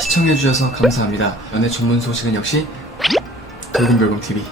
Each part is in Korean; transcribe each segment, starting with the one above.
시청해주셔서 감사합니다. 연애 전문 소식은 역시 돌곰별곰TV.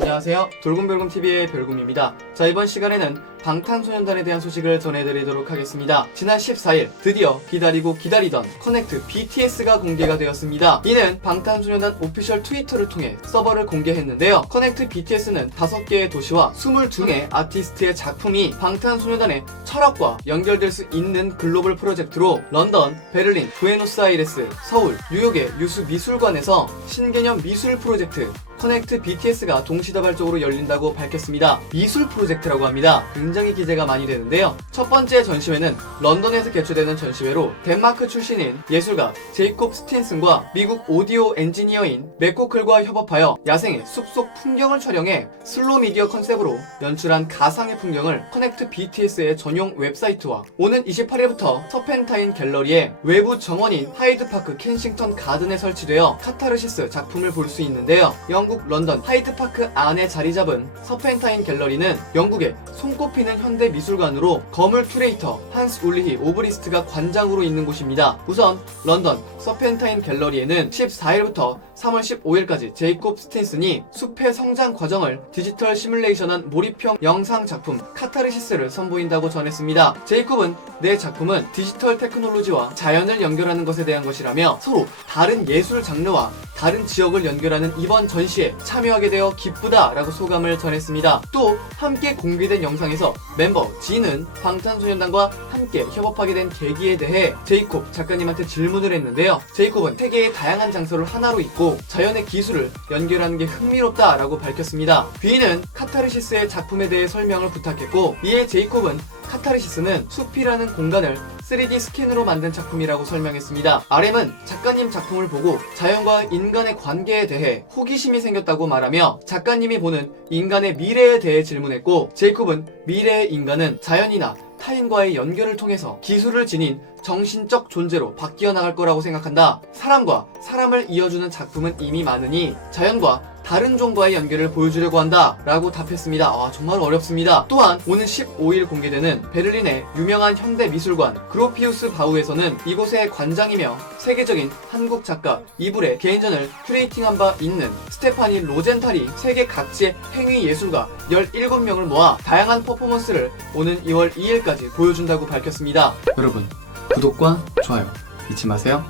안녕하세요. 돌곰별곰TV의 별곰입니다. 자, 이번 시간에는 방탄소년단에 대한 소식을 전해드리도록 하겠습니다. 지난 14일 드디어 기다리고 기다리던 커넥트 BTS가 공개가 되었습니다. 이는 방탄소년단 오피셜 트위터를 통해 서버를 공개했는데요. 커넥트 BTS는 5개의 도시와 22명의 아티스트의 작품이 방탄소년단의 철학과 연결될 수 있는 글로벌 프로젝트로 런던, 베를린, 부에노스아이레스, 서울, 뉴욕의 유수 미술관에서 신개념 미술 프로젝트 커넥트 BTS가 동시다발적으로 열린다고 밝혔습니다. 미술 프로젝트라고 합니다. 굉장히 기대가 많이 되는데요. 첫 번째 전시회는 런던에서 개최되는 전시회로 덴마크 출신인 예술가 제이콥 스틴슨과 미국 오디오 엔지니어인 맥코클과 협업하여 야생의 숲속 풍경을 촬영해 슬로우 미디어 컨셉으로 연출한 가상의 풍경을 커넥트 BTS의 전용 웹사이트와 오는 28일부터 서펜타인 갤러리의 외부 정원인 하이드파크 켄싱턴 가든에 설치되어 카타르시스 작품을 볼 수 있는데요. 영국 런던 하이드파크 안에 자리 잡은 서펜타인 갤러리는 영국의 손꼽히는 현대 미술관으로 거물 큐레이터 한스 울리히 오브리스트가 관장으로 있는 곳입니다. 우선 런던 서펜타인 갤러리에는 14일부터 3월 15일까지 제이콥 스틴슨이 숲의 성장 과정을 디지털 시뮬레이션한 몰입형 영상 작품 카타르시스를 선보인다고 전했습니다. 제이콥은 내 작품은 디지털 테크놀로지와 자연을 연결하는 것에 대한 것이라며 서로 다른 예술 장르와 다른 지역을 연결하는 이번 전시에 참여하게 되어 기쁘다라고 소감을 전했습니다. 또 함께 공개된 영상에서 멤버 진은 방탄소년단과 함께 협업하게 된 계기에 대해 제이콥 작가님한테 질문을 했는데요. 제이콥은 세계의 다양한 장소를 하나로 잇고 자연의 기술을 연결하는 게 흥미롭다라고 밝혔습니다. 뷔는 카타르시스의 작품에 대해 설명을 부탁했고 이에 제이콥은 카타르시스는 숲이라는 공간을 3D 스캔으로 만든 작품이라고 설명했습니다. RM은 작가님 작품을 보고 자연과 인간의 관계에 대해 호기심이 생겼다고 말하며 작가님이 보는 인간의 미래에 대해 질문했고 제이콥은 미래의 인간은 자연이나 타인과의 연결을 통해서 기술을 지닌 정신적 존재로 바뀌어 나갈 거라고 생각한다. 사람과 사람을 이어주는 작품은 이미 많으니 자연과 다른 종과의 연결을 보여주려고 한다 라고 답했습니다. 정말 어렵습니다. 또한 오는 15일 공개되는 베를린의 유명한 현대 미술관 그로피우스 바우에서는 이곳의 관장이며 세계적인 한국 작가 이불의 개인전을 큐레이팅한 바 있는 스테파니 로젠탈이 세계 각지의 행위 예술가 17명을 모아 다양한 퍼포먼스를 오는 2월 2일까지 보여준다고 밝혔습니다. 여러분 구독과 좋아요 잊지 마세요.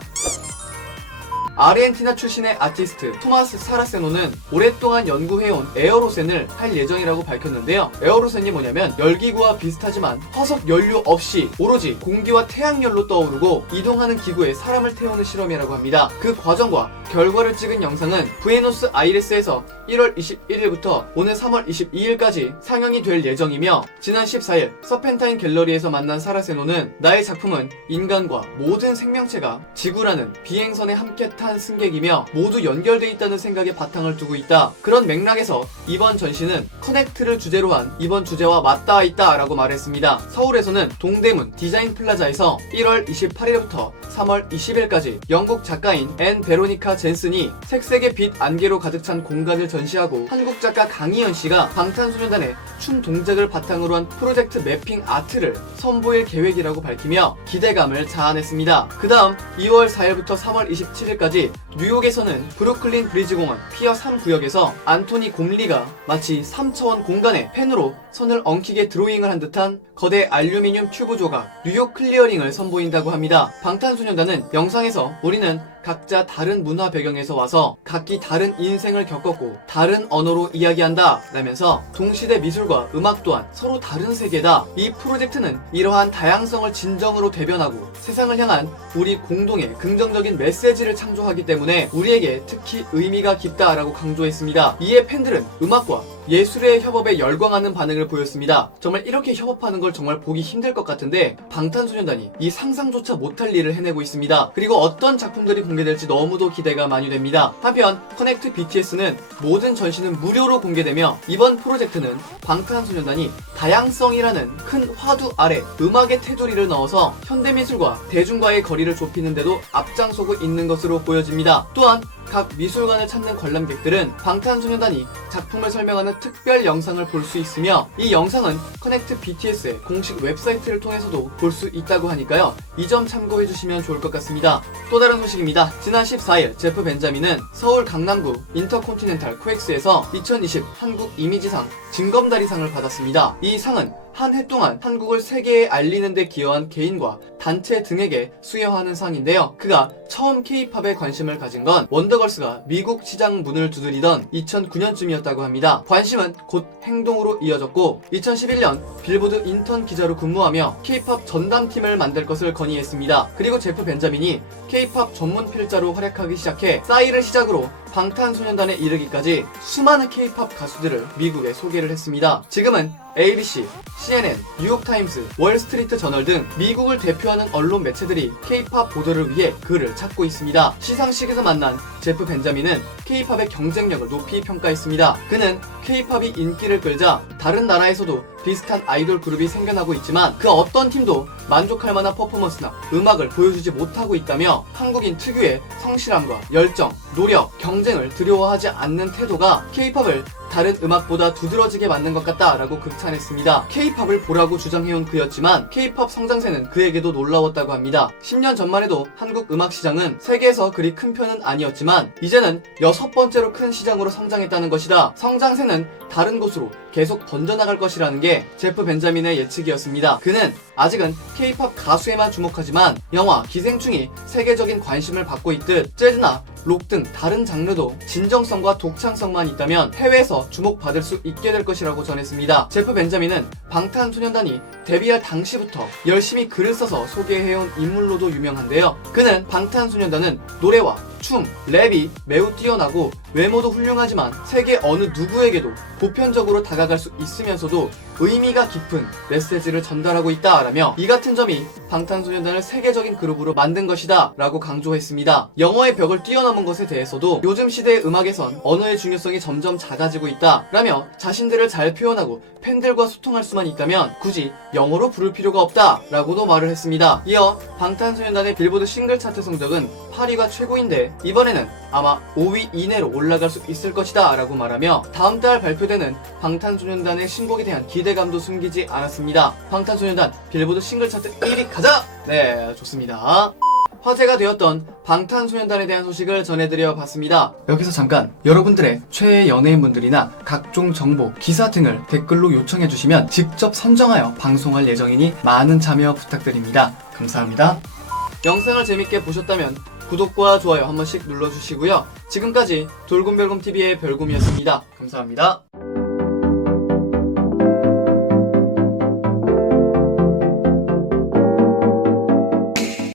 아르헨티나 출신의 아티스트 토마스 사라세노는 오랫동안 연구해온 에어로센을 할 예정이라고 밝혔는데요. 에어로센이 뭐냐면 열기구와 비슷하지만 화석 연료 없이 오로지 공기와 태양열로 떠오르고 이동하는 기구에 사람을 태우는 실험이라고 합니다. 그 과정과 결과를 찍은 영상은 부에노스 아이레스에서 1월 21일부터 오늘 3월 22일까지 상영이 될 예정이며 지난 14일 서펜타인 갤러리에서 만난 사라세노는 나의 작품은 인간과 모든 생명체가 지구라는 비행선에 함께 탄 승객이며 모두 연결돼 있다는 생각에 바탕을 두고 있다. 그런 맥락에서 이번 전시는 커넥트를 주제로 한 이번 주제와 맞닿아 있다 라고 말했습니다. 서울에서는 동대문 디자인 플라자에서 1월 28일부터 3월 20일까지 영국 작가인 앤 베로니카 젠슨이 색색의 빛 안개로 가득 찬 공간을 전시하고 한국 작가 강희연 씨가 방탄소년단의 춤 동작을 바탕으로 한 프로젝트 매핑 아트를 선보일 계획이라고 밝히며 기대감을 자아냈습니다. 그 다음 2월 4일부터 3월 27일까지 뉴욕에서는 브루클린 브리지 공원 피어 3구역에서 안토니 곰리가 마치 3차원 공간에 펜으로 선을 엉키게 드로잉을 한 듯한 거대 알루미늄 튜브 조각 뉴욕 클리어링을 선보인다고 합니다. 방탄소년단은 영상에서 우리는 각자 다른 문화 배경에서 와서 각기 다른 인생을 겪었고 다른 언어로 이야기한다 라면서 동시대 미술과 음악 또한 서로 다른 세계다. 이 프로젝트는 이러한 다양성을 진정으로 대변하고 세상을 향한 우리 공동의 긍정적인 메시지를 창조하기 때문에 우리에게 특히 의미가 깊다라고 강조했습니다. 이에 팬들은 음악과 예술의 협업에 열광하는 반응을 보였습니다. 정말 이렇게 협업하는 걸 정말 보기 힘들 것 같은데 방탄소년단이 이 상상조차 못할 일을 해내고 있습니다. 그리고 어떤 작품들이 공개될지 너무도 기대가 많이 됩니다. 한편 커넥트 BTS는 모든 전시는 무료로 공개되며 이번 프로젝트는 방탄소년단이 다양성이라는 큰 화두 아래 음악의 테두리를 넣어서 현대미술과 대중과의 거리를 좁히는 데도 앞장서고 있는 것으로 보여집니다. 또한 각 미술관을 찾는 관람객들은 방탄소년단이 작품을 설명하는 특별 영상을 볼 수 있으며, 이 영상은 커넥트 BTS의 공식 웹사이트를 통해서도 볼 수 있다고 하니까요. 이 점 참고해주시면 좋을 것 같습니다. 또 다른 소식입니다. 지난 14일 제프 벤자민은 서울 강남구 인터콘티넨탈 코엑스에서 2020 한국 이미지상 진검다리상을 받았습니다. 이 상은 한 해 동안 한국을 세계에 알리는 데 기여한 개인과 단체 등에게 수여하는 상인데요. 그가 처음 K-팝에 관심을 가진 건 원더걸스가 미국 시장 문을 두드리던 2009년쯤이었다고 합니다. 관심은 곧 행동으로 이어졌고 2011년 빌보드 인턴 기자로 근무하며 K-팝 전담팀을 만들 것을 건의했습니다. 그리고 제프 벤자민이 K-팝 전문 필자로 활약하기 시작해 싸이를 시작으로 방탄소년단에 이르기까지 수많은 K-팝 가수들을 미국에 소개를 했습니다. 지금은 ABC, CNN, 뉴욕타임스, 월스트리트 저널 등 미국을 대표하는 언론 매체들이 K-팝 보도를 위해 그를 찾고 있습니다. 시상식에서 만난 제프 벤자민은 K-팝의 경쟁력을 높이 평가했습니다. 그는 K-팝이 인기를 끌자 다른 나라에서도 비슷한 아이돌 그룹이 생겨나고 있지만 그 어떤 팀도 만족할 만한 퍼포먼스나 음악을 보여주지 못하고 있다며, 한국인 특유의 성실함과 열정, 노력, 경쟁을 두려워하지 않는 태도가 K-팝을 다른 음악보다 두드러지게 만든 것 같다라고 극찬했습니다. K-팝을 보라고 주장해온 그였지만 K-팝 성장세는 그에게도 놀라웠다고 합니다. 10년 전만 해도 한국 음악 시장은 세계에서 그리 큰 편은 아니었지만 이제는 6번째로 큰 시장으로 성장했다는 것이다. 성장세는 다른 곳으로 계속 번져나갈 것이라는 게 제프 벤자민의 예측이었습니다. 그는 아직은 K-팝 가수에만 주목하지만 영화 기생충이 세계적인 관심을 받고 있듯 재즈나 록 등 다른 장르도 진정성과 독창성만 있다면 해외에서 주목받을 수 있게 될 것이라고 전했습니다. 제프 벤자민은 방탄소년단이 데뷔할 당시부터 열심히 글을 써서 소개해온 인물로도 유명한데요. 그는 방탄소년단은 노래와 춤, 랩이 매우 뛰어나고 외모도 훌륭하지만 세계 어느 누구에게도 보편적으로 다가갈 수 있으면서도 의미가 깊은 메시지를 전달하고 있다라며, 이 같은 점이 방탄소년단을 세계적인 그룹으로 만든 것이다 라고 강조했습니다. 영어의 벽을 뛰어넘은 것에 대해서도 요즘 시대의 음악에선 언어의 중요성이 점점 작아지고 있다 라며, 자신들을 잘 표현하고 팬들과 소통할 수만 있다면 굳이 영어로 부를 필요가 없다 라고도 말을 했습니다. 이어 방탄소년단의 빌보드 싱글 차트 성적은 8위가 최고인데 이번에는 아마 5위 이내로 올라갈 수 있을 것이다 라고 말하며, 다음 달 발표되는 방탄소년단의 신곡에 대한 기대감도 숨기지 않았습니다. 방탄소년단 빌보드 싱글 차트 1위 가자! 네, 좋습니다. 화제가 되었던 방탄소년단에 대한 소식을 전해드려 봤습니다. 여기서 잠깐 여러분들의 최애 연예인분들이나 각종 정보, 기사 등을 댓글로 요청해주시면 직접 선정하여 방송할 예정이니 많은 참여 부탁드립니다. 감사합니다. 영상을 재밌게 보셨다면 구독과 좋아요 한 번씩 눌러주시고요. 지금까지 돌곰별곰TV의 별곰이었습니다. 감사합니다.